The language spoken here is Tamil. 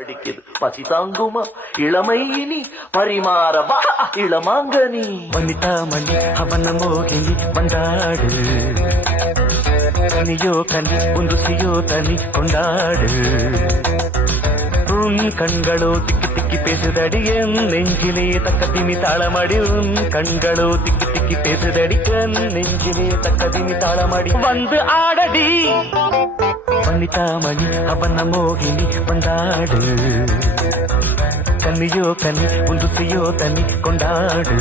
அடிக்குது பசி தாங்குமா இளமை இனி பரிமாறவா இளமாங்கனி வனிதா மணி அவன மோகினி வந்தாடு கனியோ கனி ಒಂದು ಸಿಯೋ தனி கொண்டாடு உன் கண்களோ திக்கி திக்கி பேசுதடி என் நெஞ்சிலே தக்கதிமி தாளமடி உன் கண்களோ திக்கி திக்கி பேசுதடி என் நெஞ்சிலே தக்கதிமி தாளமடி வந்து ஆடடி வனிதா மணி அவன மோகினி வந்தாடு கன்னியோ கனி ಒಂದು ಸಿಯೋ தனி கொண்டாடு